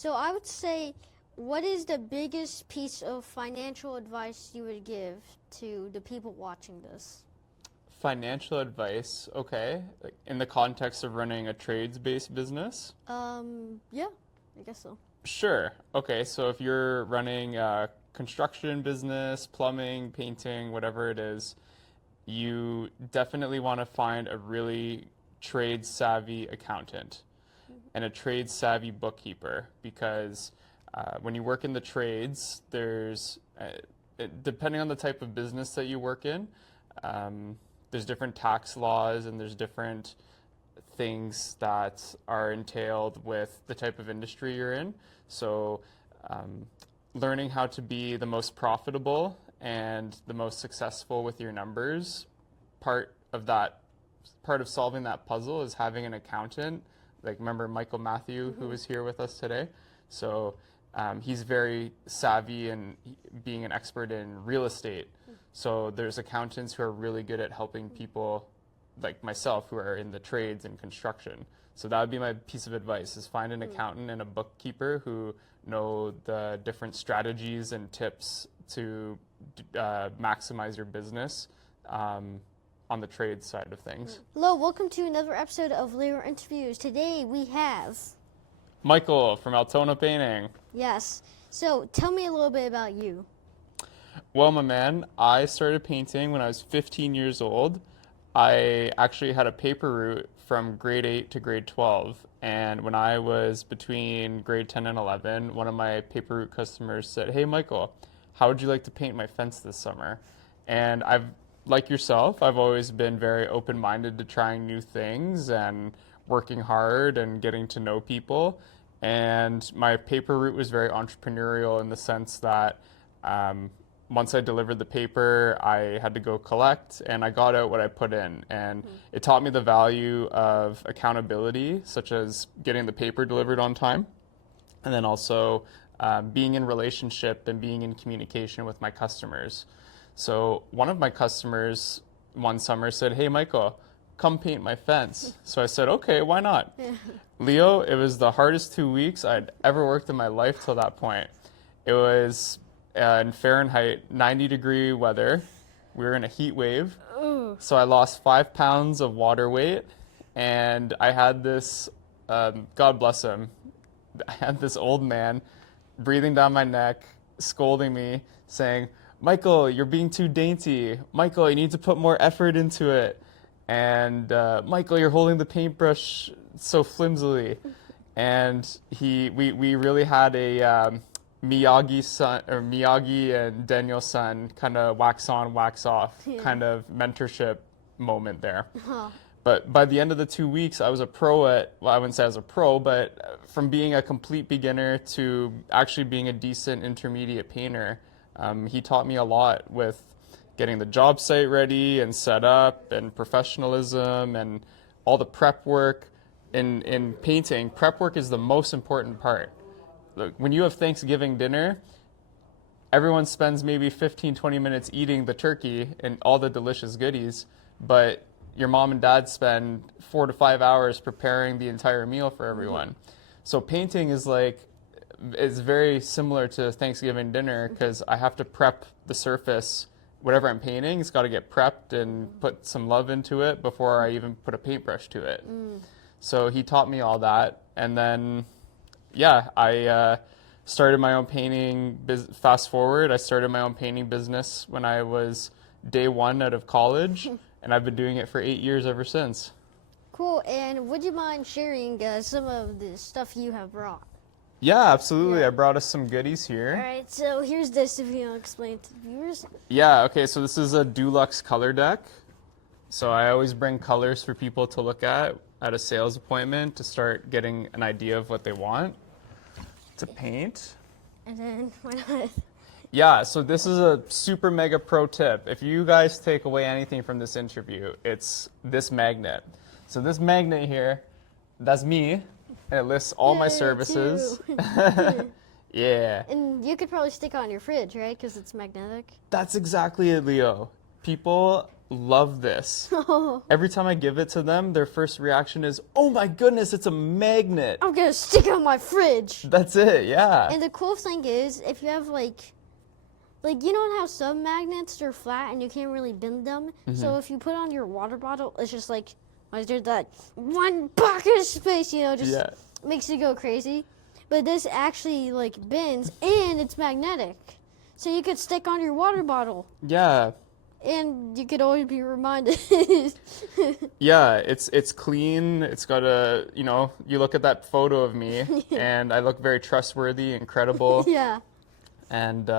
So I would say, what is the biggest piece of financial advice you would give to the people watching this? Financial advice, okay. Like in the context of running a trades-based business? Yeah, I guess so. Sure. Okay, so if you're running a construction business, plumbing, painting, whatever it is, you definitely want to find a really trade-savvy accountant and a trade-savvy bookkeeper because when you work in the trades, depending on the type of business that you work in, there's different tax laws and there's different things that are entailed with the type of industry you're in. So learning how to be the most profitable and the most successful with your numbers, part of solving that puzzle is having an accountant. Like remember Michael Matthew, who was here with us today? So he's very savvy and being an expert in real estate. So there's accountants who are really good at helping people like myself who are in the trades and construction. So that would be my piece of advice is find an accountant and a bookkeeper who know the different strategies and tips to maximize your business on the trade side of things. Hello, welcome to another episode of Labor Interviews. Today we have... Michael from Altona Painting. Yes. So tell me a little bit about you. Well, my man, I started painting when I was 15 years old. I actually had a paper route from grade 8 to grade 12. And when I was between grade 10 and 11, one of my paper route customers said, "Hey, Michael, how would you like to paint my fence this summer?" And like yourself, I've always been very open-minded to trying new things and working hard and getting to know people. And my paper route was very entrepreneurial in the sense that once I delivered the paper, I had to go collect, and I got out what I put in. And it taught me the value of accountability, such as getting the paper delivered on time, and then also being in relationship and being in communication with my customers. So one of my customers one summer said, "Hey, Michael, come paint my fence." So I said, "Okay, why not?" Leo, it was the hardest 2 weeks I'd ever worked in my life till that point. It was in Fahrenheit, 90-degree weather. We were in a heat wave. Ooh. So I lost 5 pounds of water weight. And I had this, God bless him, I had this old man breathing down my neck, scolding me, saying, "Michael, you're being too dainty. Michael, you need to put more effort into it. And Michael, you're holding the paintbrush so flimsily." And we really had a Miyagi and Daniel's son kind of wax on, wax off kind of mentorship moment there. But by the end of the 2 weeks, I was a pro well, I wouldn't say I was a pro, but from being a complete beginner to actually being a decent intermediate painter, he taught me a lot with getting the job site ready and set up and professionalism and all the prep work. In painting, prep work is the most important part. Look, when you have Thanksgiving dinner, everyone spends maybe 15, 20 minutes eating the turkey and all the delicious goodies, but your mom and dad spend 4 to 5 hours preparing the entire meal for everyone. So painting is very similar to Thanksgiving dinner because I have to prep the surface. Whatever I'm painting, it's got to get prepped and put some love into it before I even put a paintbrush to it. So he taught me all that, and then I started my own painting. Fast forward, I started my own painting business when I was day one out of college, and I've been doing it for 8 years ever since. Cool. And would you mind sharing some of the stuff you have brought? Yeah, absolutely. Yeah. I brought us some goodies here. All right. So here's this. If you want to explain to the viewers. Yeah. Okay. So this is a Dulux color deck. So I always bring colors for people to look at a sales appointment to start getting an idea of what they want to paint. And then why not? Yeah, so this is a super mega pro tip. If you guys take away anything from this interview, it's this magnet. So this magnet here, that's me, and it lists all my services. Yeah. And you could probably stick it on your fridge, right? Because it's magnetic. That's exactly it, Leo. People love this. Every time I give it to them, their first reaction is, oh my goodness, it's a magnet. I'm gonna stick it on my fridge. That's it, yeah. And the cool thing is, if you have like you know how some magnets are flat and you can't really bend them? So if you put on your water bottle, it's just like, there's that one pocket of space, you know, just makes you go crazy. But this actually like bends and it's magnetic. So you could stick on your water bottle. Yeah. And you could always be reminded. Yeah, it's clean. It's got a, you know, you look at that photo of me and I look very trustworthy and credible. Yeah. And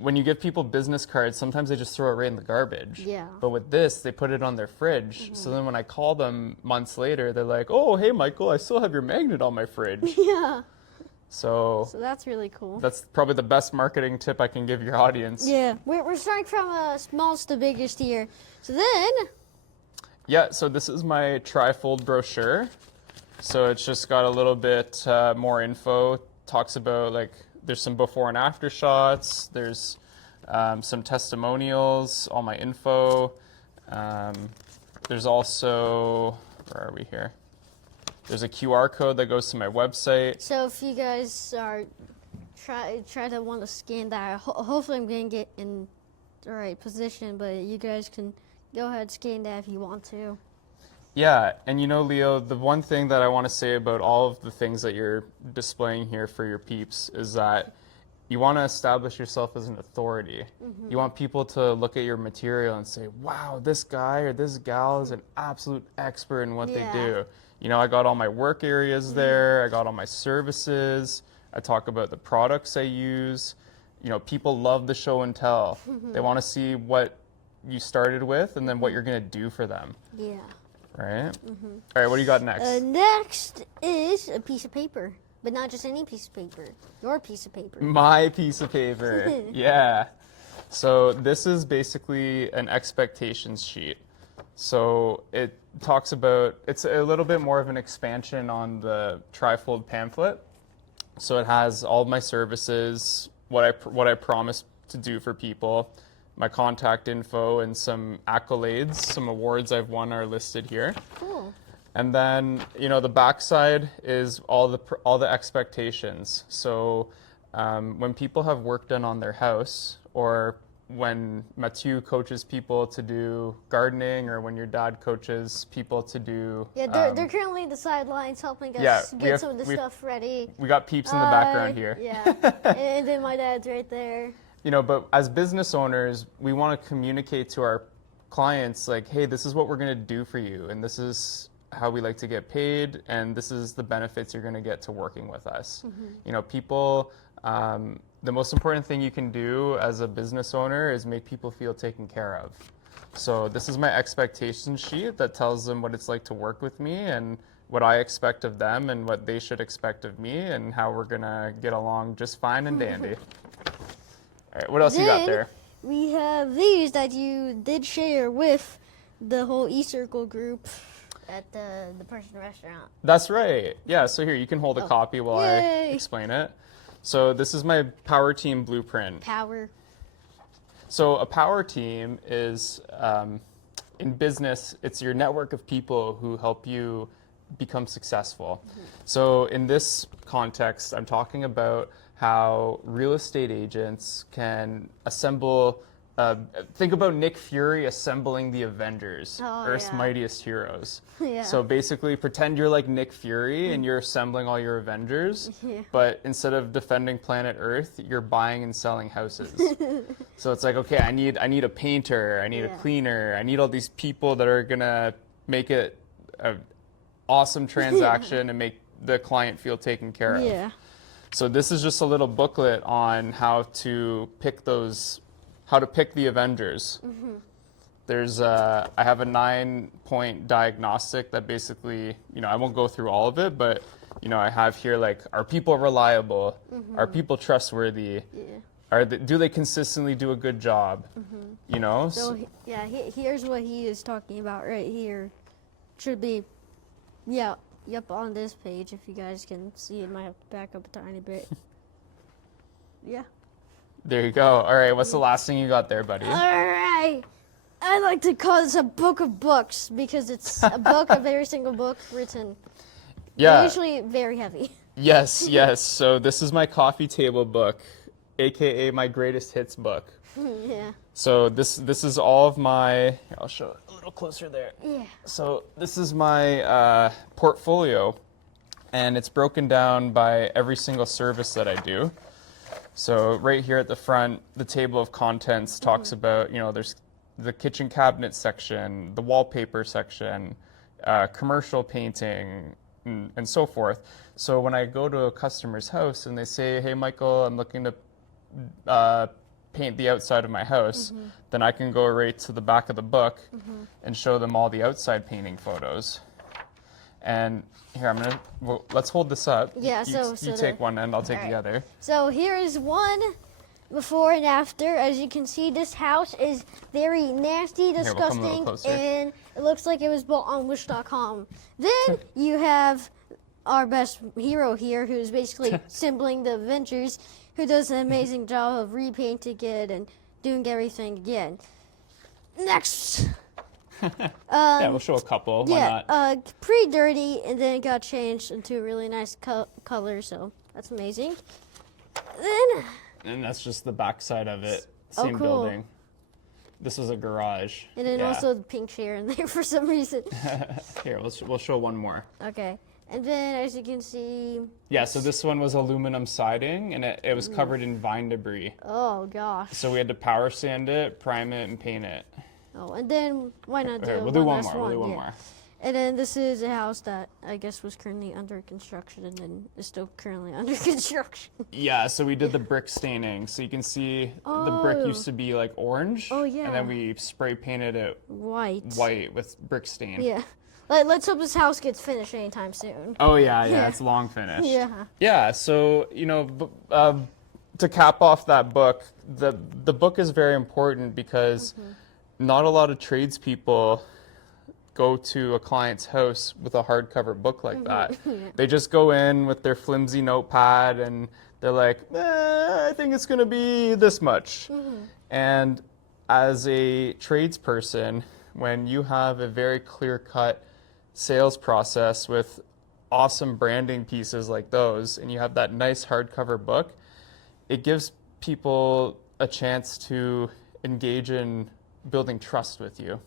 when you give people business cards, sometimes they just throw it right in the garbage. Yeah. But with this, they put it on their fridge. So then when I call them months later, they're like, oh, hey, Michael, I still have your magnet on my fridge. Yeah. So that's really cool. That's probably the best marketing tip I can give your audience. Yeah. We're starting from smallest to biggest here. So then... Yeah, so this is my trifold brochure. So it's just got a little bit more info. Talks about like... There's some before and after shots. There's some testimonials, all my info. There's also, where are we here? There's a QR code that goes to my website. So if you guys are try to want to scan that, hopefully I'm going to get in the right position, but you guys can go ahead and scan that if you want to. Yeah, and you know, Leo, the one thing that I want to say about all of the things that you're displaying here for your peeps is that you want to establish yourself as an authority. You want people to look at your material and say, wow, this guy or this gal is an absolute expert in what they do. You know, I got all my work areas there, I got all my services, I talk about the products I use. You know, people love the show and tell. They want to see what you started with and then what you're going to do for them. Yeah. Right? All right, what do you got next? Next is a piece of paper, but not just any piece of paper. Your piece of paper. My piece of paper. Yeah. So this is basically an expectations sheet. So it talks about, it's a little bit more of an expansion on the trifold pamphlet. So it has all my services, what I promise to do for people. My contact info and some accolades, some awards I've won are listed here. Cool. And then, you know, the backside is all the expectations. So when people have work done on their house, or when Mathieu coaches people to do gardening, or when your dad coaches people to do... Yeah, they're currently in the sidelines helping us get some of the stuff ready. We got peeps in the background here. Yeah, and then my dad's right there. You know, but as business owners, we want to communicate to our clients like, hey, this is what we're going to do for you, and this is how we like to get paid, and this is the benefits you're going to get to working with us. You know, people, the most important thing you can do as a business owner is make people feel taken care of. So this is my expectation sheet that tells them what it's like to work with me and what I expect of them and what they should expect of me and how we're going to get along just fine and dandy. All right, what else you got there? We have these that you did share with the whole E-Circle group at the person restaurant. That's right. Yeah, so here, you can hold a copy while I explain it. So this is my Power Team blueprint. Power. So a power team is, in business, it's your network of people who help you become successful. So in this context, I'm talking about how real estate agents can assemble, think about Nick Fury assembling the Avengers, Earth's mightiest heroes. So basically pretend you're like Nick Fury and you're assembling all your Avengers, but instead of defending planet Earth, you're buying and selling houses. So it's like, okay, I need a painter, I need a cleaner, I need all these people that are gonna make it an awesome transaction and make the client feel taken care of. So this is just a little booklet on how to pick the Avengers. There's I have a 9-point diagnostic that basically, you know, I won't go through all of it, but you know, I have here like, are people reliable? Are people trustworthy? Do they consistently do a good job? You know? So yeah, here's what he is talking about right here. Should be, yep, on this page, if you guys can see it. Might have to back up a tiny bit. Yeah. There you go. All right, what's the last thing you got there, buddy? All right. I like to call this a book of books because it's a book of every single book written. Yeah. They're usually very heavy. Yes, yes. So this is my coffee table book, aka my greatest hits book. Yeah. So this is all of my. I'll show it a little closer there. Yeah. So this is my portfolio, and it's broken down by every single service that I do. So right here at the front, the table of contents talks about, there's the kitchen cabinet section, the wallpaper section, commercial painting, and so forth. So when I go to a customer's house and they say, hey, Michael, I'm looking to paint the outside of my house, then I can go right to the back of the book and show them all the outside painting photos. And here, let's hold this up. Yeah, you take one end, I'll take the other. So here is one before and after. As you can see, this house is very nasty, disgusting, and it looks like it was built on Wish.com. Then you have our best hero here, who's basically assembling the Avengers, who does an amazing job of repainting it and doing everything again. Next. Yeah, we'll show a couple. Why not? Pretty dirty, and then it got changed into a really nice color, so that's amazing. Then, and that's just the back side of it. Same building. This is a garage. And then also the pink chair in there for some reason. Here, we'll show one more. Okay. And then, as you can see... Yeah, so this one was aluminum siding, and it was covered in vine debris. Oh, gosh. So we had to power sand it, prime it, and paint it. Oh, and then why not do we'll do one more. We'll do one more. And then this is a house that I guess was currently under construction and then is still currently under construction. Yeah, so we did the brick staining. So you can see the brick used to be like orange. Oh, yeah. And then we spray painted it white with brick stain. Yeah. Let's hope this house gets finished anytime soon. Oh, yeah, it's long finished. Yeah. Yeah, so, to cap off that book, the book is very important because not a lot of tradespeople go to a client's house with a hardcover book like that. They just go in with their flimsy notepad and they're like, I think it's going to be this much. And as a tradesperson, when you have a very clear-cut sales process with awesome branding pieces like those, and you have that nice hardcover book, it gives people a chance to engage in building trust with you.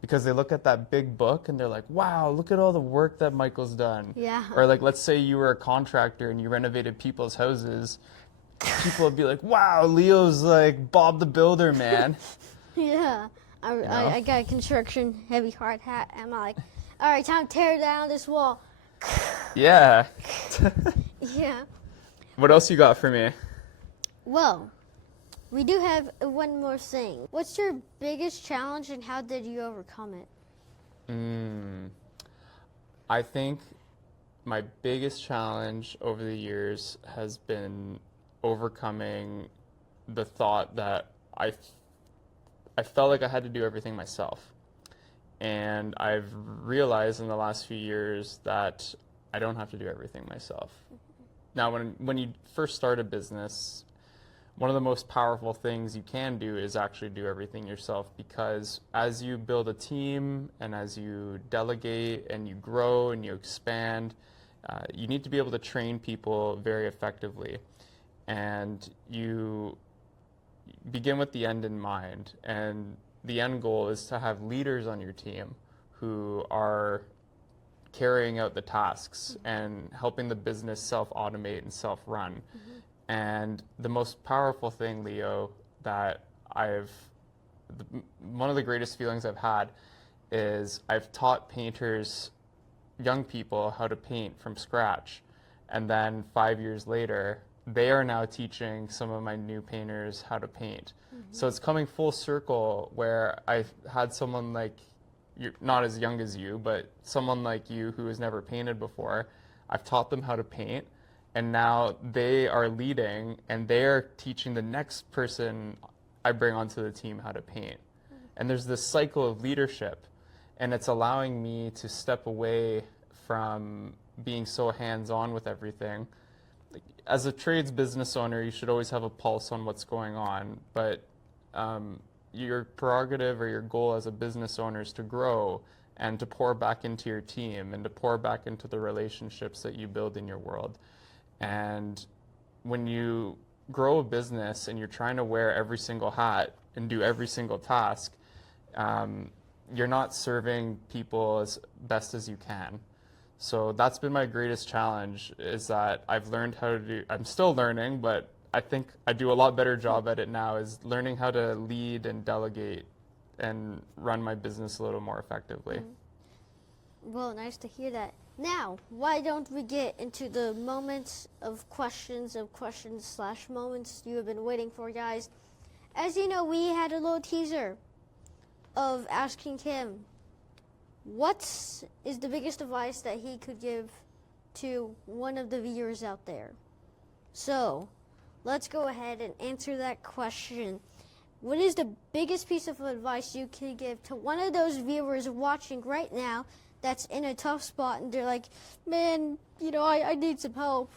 Because they look at that big book and they're like, wow, look at all the work that Michael's done. Yeah. Or like, let's say you were a contractor and you renovated people's houses. People would be like, wow, Leo's like Bob the Builder, man. Yeah. I got a construction heavy hard hat. And I'm like, all right, time to tear down this wall. Yeah. Yeah. What else you got for me? Well, we do have one more thing. What's your biggest challenge and how did you overcome it? I think my biggest challenge over the years has been overcoming the thought that I felt like I had to do everything myself. And I've realized in the last few years that I don't have to do everything myself. Now, when you first start a business, one of the most powerful things you can do is actually do everything yourself, because as you build a team and as you delegate and you grow and you expand, you need to be able to train people very effectively. And you begin with the end in mind. And the end goal is to have leaders on your team who are carrying out the tasks and helping the business self-automate and self-run. And the most powerful thing, Leo, that one of the greatest feelings I've had is I've taught painters, young people, how to paint from scratch. And then 5 years later, they are now teaching some of my new painters how to paint. So it's coming full circle where I've had someone like, you're not as young as you, but someone like you who has never painted before. I've taught them how to paint. And now they are leading and they're teaching the next person I bring onto the team how to paint. And there's this cycle of leadership, and it's allowing me to step away from being so hands-on with everything. As a trades business owner, you should always have a pulse on what's going on, but your prerogative or your goal as a business owner is to grow and to pour back into your team and to pour back into the relationships that you build in your world. And when you grow a business and you're trying to wear every single hat and do every single task, you're not serving people as best as you can. So that's been my greatest challenge, is that I've learned how to do, I'm still learning, but I think I do a lot better job at it now, is learning how to lead and delegate and run my business a little more effectively. Well, nice to hear that. Now, why don't we get into the moments of questions / moments you have been waiting for, guys. As you know, we had a little teaser of asking him what is the biggest advice that he could give to one of the viewers out there. So, let's go ahead and answer that question. What is the biggest piece of advice you could give to one of those viewers watching right now that's in a tough spot and they're like, man, I need some help,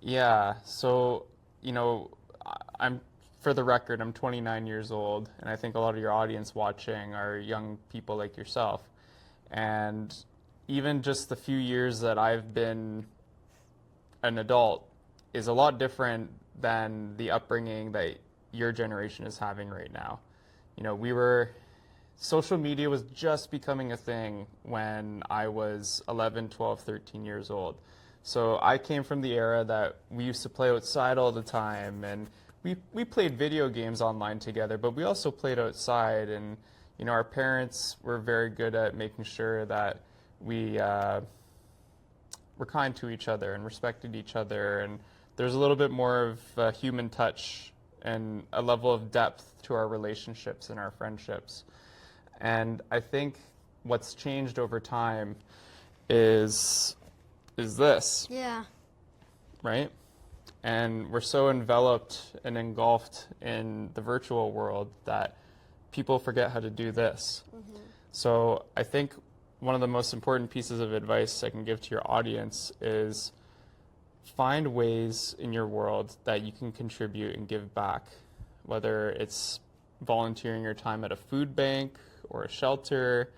Yeah, so, for the record, I'm 29 years old, and I think a lot of your audience watching are young people like yourself. And even just the few years that I've been an adult is a lot different than the upbringing that your generation is having right now. Social media was just becoming a thing when I was 11, 12, 13 years old. So I came from the era that we used to play outside all the time, and we played video games online together, but we also played outside, and our parents were very good at making sure that we were kind to each other and respected each other, and there's a little bit more of a human touch and a level of depth to our relationships and our friendships. And I think what's changed over time is this. Yeah. Right? And we're so enveloped and engulfed in the virtual world that people forget how to do this. So I think one of the most important pieces of advice I can give to your audience is find ways in your world that you can contribute and give back, whether it's volunteering your time at a food bank or a shelter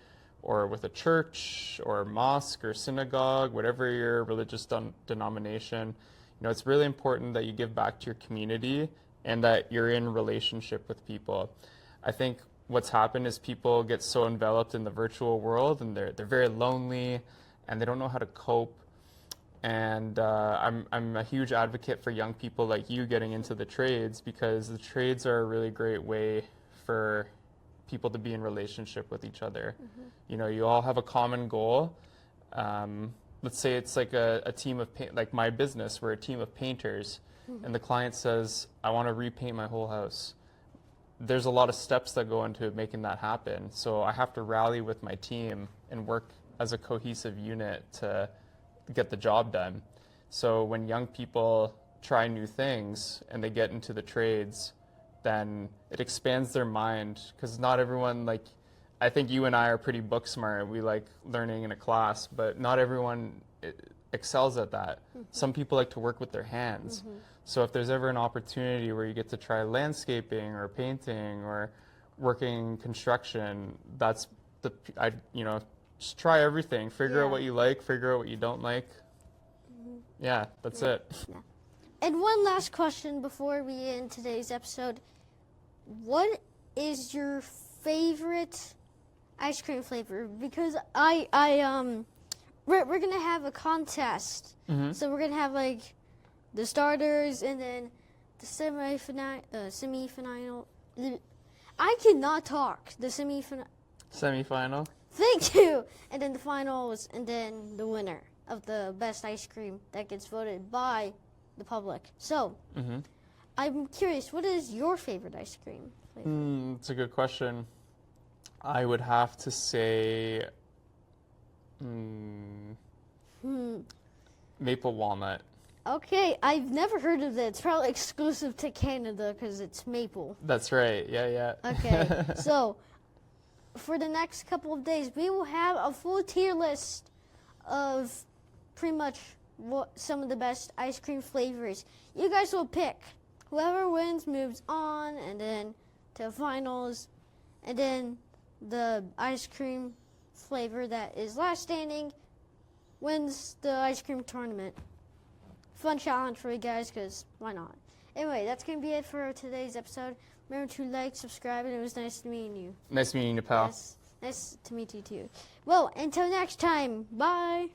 or with a church or a mosque or synagogue, whatever your religious denomination. It's really important that you give back to your community and that you're in relationship with people. I think what's happened is people get so enveloped in the virtual world and they're very lonely and they don't know how to cope. And I'm a huge advocate for young people like you getting into the trades, because the trades are a really great way for people to be in relationship with each other. You all have a common goal. Let's say it's like a team of, like my business, we're a team of painters, and the client says, I want to repaint my whole house. There's a lot of steps that go into making that happen. So I have to rally with my team and work as a cohesive unit to get the job done. So when young people try new things and they get into the trades, then it expands their mind, because not everyone, I think you and I are pretty book smart. We like learning in a class, but not everyone excels at that. Some people like to work with their hands. So if there's ever an opportunity where you get to try landscaping or painting or working construction, that's just try everything. Figure out what you like, figure out what you don't like. Yeah, that's it. Yeah. And one last question before we end today's episode. What is your favorite ice cream flavor? Because we're gonna have a contest. So we're gonna have the starters and then the semifinal. I cannot talk. The Semifinal. Thank you. And then the finals, and then the winner of the best ice cream that gets voted by the public. So, I'm curious, what is your favorite ice cream flavor? It's a good question. I would have to say maple walnut. Okay, I've never heard of that. It's probably exclusive to Canada because it's maple. That's right. Yeah. Okay, so for the next couple of days, we will have a full tier list of pretty much some of the best ice cream flavors. You guys will pick whoever wins moves on, and then to finals, and then the ice cream flavor that is last standing wins the ice cream tournament. Fun challenge for you guys, because why not? Anyway, that's going to be it for today's episode. Remember to like, subscribe, and it was nice meeting you. Nice meeting you, pal. Yes, nice to meet you too. Well, until next time, bye.